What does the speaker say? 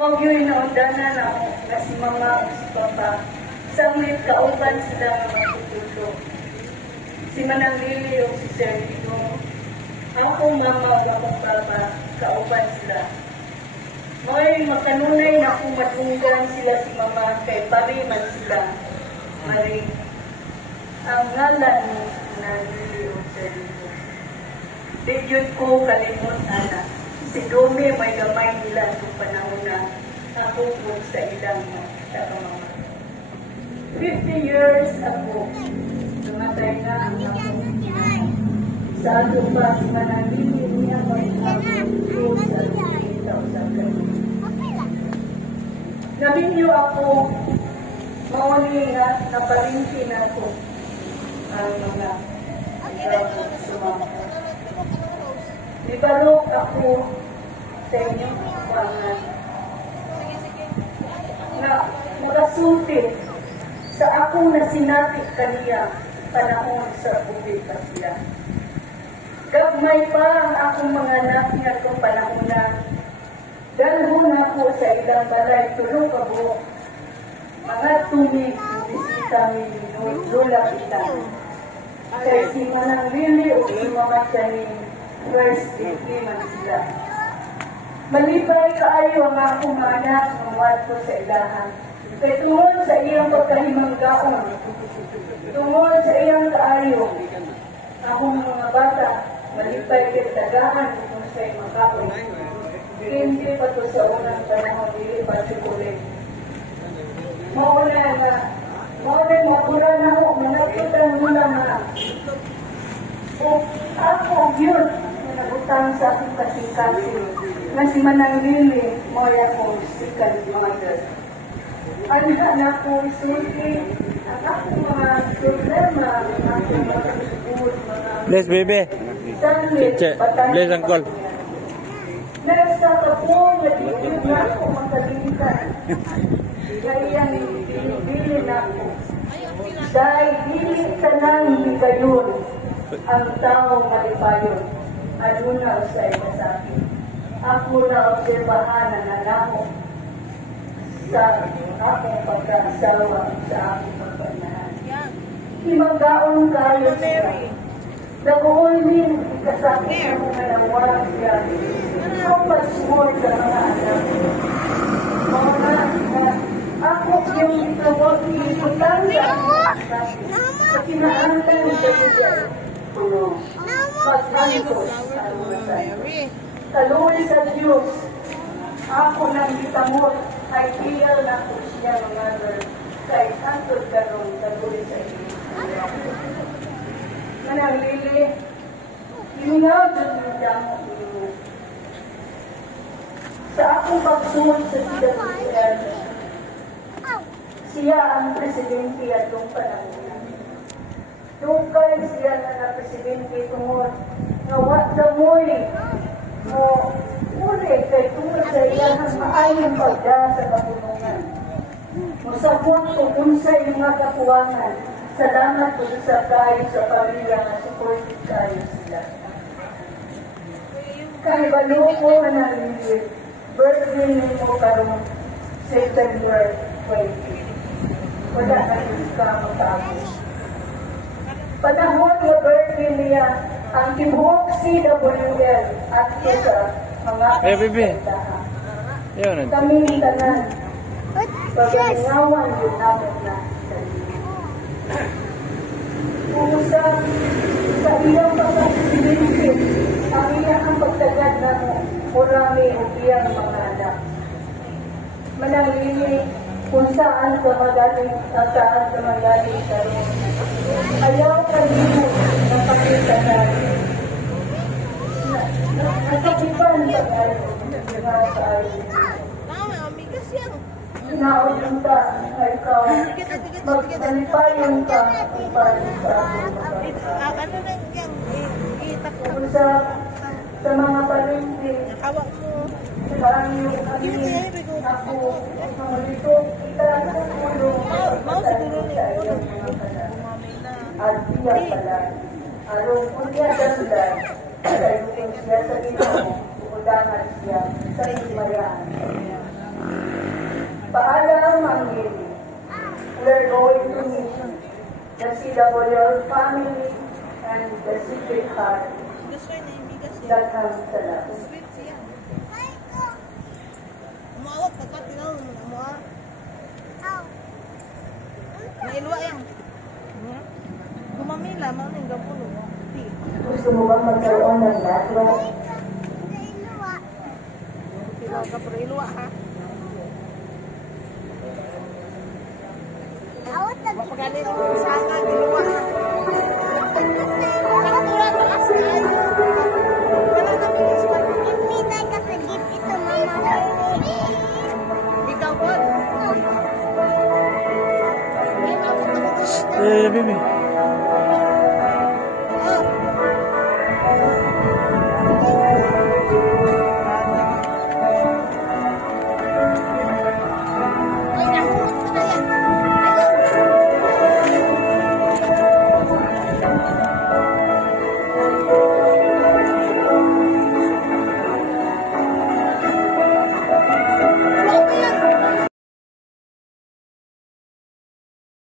Huwag yun naundanan ako na si mama o si papa. Sanglit kauban sila nga matutulog. Si Manang Lili o si Sergio. Ako mama o akong papa, kauban sila. May makanunay na kung matunggan sila si mama kay pariman sila. Mari, ang ngalan ni Manang Lili o Sergio. Digyot ko kalimot anak. Si Domi may gamay nila sa panahon na nakupog sa ilang takamama. 50 years ago, tumatay na ang akong sa ato pa si Manang Lili niya may akong sa 2000. Nabinyo ako, mauli nga napalingki na ako ang mga sumama. Ibalok ako sa inyong pangan na makasulti sa akong nasinapit kaniya panahon sa publika siya. Gagmay pa ang akong mga anak niya itong panahon na dalhon ako sa ilang balay tulong ka buhok. Mga tumig, bisita mi, lula kita. Kaya si Manang Lili o imamat kami first degree man sila. Malibay kaayo ang akong mga anak ng wadto sa ilahan. Kaya tungod sa iyang pagkahimanggaon, tungod sa iyang kaayo, akong mga bata, malibay kitagahan kung sa'y makakoy. Hindi pa to sa unang panahon, hindi pa sikulit. Mauna mapura na ako, managputan mula na. O ako, yun, nagutang sa aking kasing-kasing na si Manang Lili, mo'y akong second mother. Ang anak ko isulti, ang akong mga problema, ang akong mga usbud, mga... Bless, baby. Sanglit, Bless, uncle. Nasa ako, nagiging na ako magkalintan. Gayang pinibili na ako. Dahil dili tanang higayon ang taong malipayon. Ano na sa iyo sa akin? Ako na obserbahan na nanako sa akong pagkaasawa sa akong pagpanahan. Himanggaon kayo siya. Nabuhol din kasakit ng mga nawag siya. How much more sa mga anak? Mga ako yung itawag iikutan sa kinaantan sa siya. Pagkantos sa lumasan. Kaluwi sa Diyos, ako nang itamot ay iyaw na ko siya ng mother kay antod karon kaluwi sa Diyos. Manang Lili, ingaw dyan yung damo mo. Sa akong pagsunod sa CWL, siya ang presidente at itong panahon. Tukay siya na presidente tungod nga wala mo'y mo ulit kay tungod sa iyang maayong pagda sa kapulungan. Musabot kung unsa yung mga kapuwangan. Salamat po sa kayo sa pamilya na supported kayo sila. Kay balo ko na Lili, birthday mo karong September 20. Wala na yung kamatago. Panahon na birthday niya ang tibuok CWL at sa mga kasintahan. Kami tanan, pag-ingawan yung namin na kung sa iyong pagkakasibility, ang iyang ang pagtagad na murami o iyang mga anak. Manang Lili, kung saan ka magaling sa roon. Ayaw ka dito ng pakita na nakakipan sa tayo sa ayo. Naunta ay ikaw magpalipayon ka upang sa aking sa mga palengke parang yung ako malito kita sa ulo sa iyong mga kanan at siya pala arong kunya dandan ay siya sa ito udangan siya sa imayaan. Paalam, Ma'am Lily. We're going to meet the CWL family and the Secret Heart that comes to us. Nailwa yan. Gumamila, mga nang gapulo. Gusto mo bang magkaroon ng latwa? Ilaw ka pero ilwa ha. Mapagaling mo sana, ilwa ha. Nakatulan mo kasi ano. Wala na miniswan. Ipitay ka sa gift ito, Mama. Ikaw po. Ikaw po. baby.